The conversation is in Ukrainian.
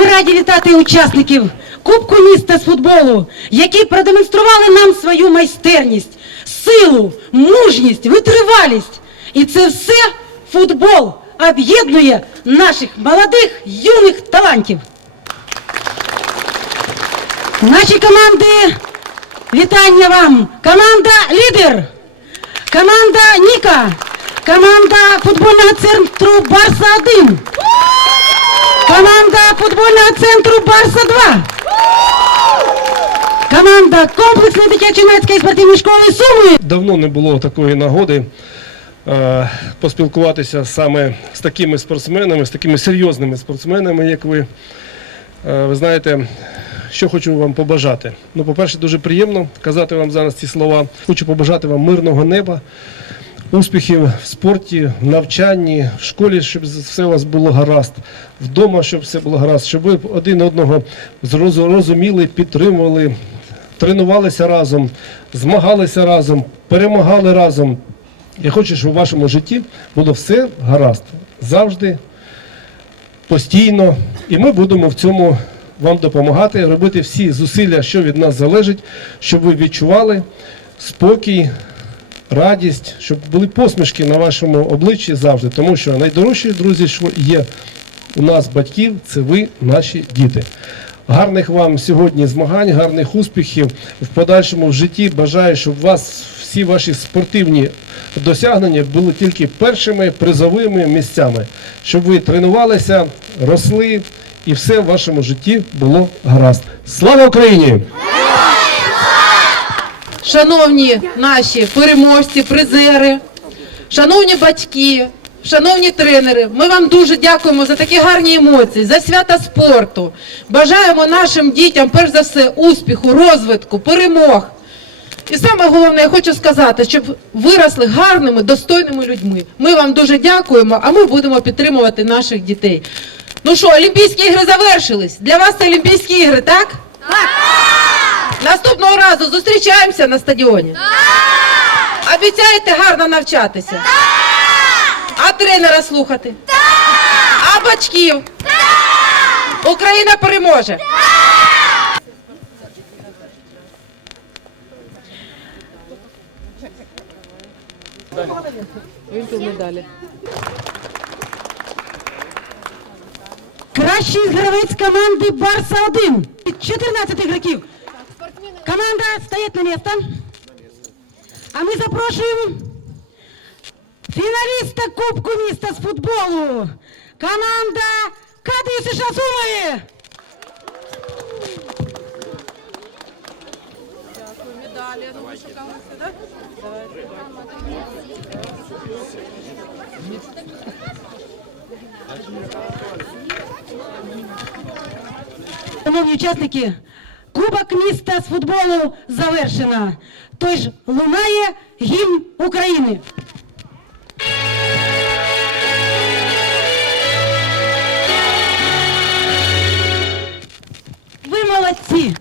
Ми раді вітати учасників Кубку міста з футболу, які продемонстрували нам свою майстерність, силу, мужність, витривалість. І це все футбол об'єднує наших молодих юних талантів. Наші команди, вітання вам! Команда Лідер, команда Ніка, команда футбольного центру Барса 1, команда футбольного центру Барса 2, команда комплексної дитячо-юнацької спортивної школи Суми. Давно не було такої нагоди е, поспілкуватися саме з такими спортсменами, з такими серйозними спортсменами, як ви. Е, ви знаєте, що хочу вам побажати. Ну, по-перше, дуже приємно казати вам зараз ці слова. Хочу побажати вам мирного неба, успіхів в спорті, в навчанні, в школі, щоб все у вас було гаразд, вдома, щоб все було гаразд, щоб ви один одного зроз- розуміли, підтримували, тренувалися разом, змагалися разом, перемагали разом. Я хочу, щоб у вашому житті було все гаразд. Завжди, постійно. І ми будемо в цьому вам допомагати, робити всі зусилля, що від нас залежить, щоб ви відчували спокій, радість, щоб були посмішки на вашому обличчі завжди. Тому що найдорожчі друзі, що є у нас, батьків, це ви, наші діти. Гарних вам сьогодні змагань, гарних успіхів в подальшому в житті. Бажаю, щоб вас всі ваші спортивні досягнення були тільки першими призовими місцями, щоб ви тренувалися, росли і все в вашому житті було гаразд. Слава Україні! Шановні наші переможці, призери, шановні батьки, шановні тренери, ми вам дуже дякуємо за такі гарні емоції, за свята спорту. Бажаємо нашим дітям, перш за все, успіху, розвитку, перемог. І саме головне, я хочу сказати, щоб виросли гарними, достойними людьми. Ми вам дуже дякуємо, а ми будемо підтримувати наших дітей. Ну що, Олімпійські ігри завершились. Для вас це Олімпійські ігри, так? Наступного разу зустрічаємося на стадіоні. Обіцяєте гарно навчатися? А тренера слухати? А батьків? Україна переможе! медалі. Кращий гравець команди Барса 1. 14 ігроків. Команда стоїть на місце. А ми запрошуємо фіналіста Кубку міста з футболу. Команда Кадисиша Суми. Шановні учасники, Кубок міста з футболу завершено. Тож лунає гімн України. Ви молодці.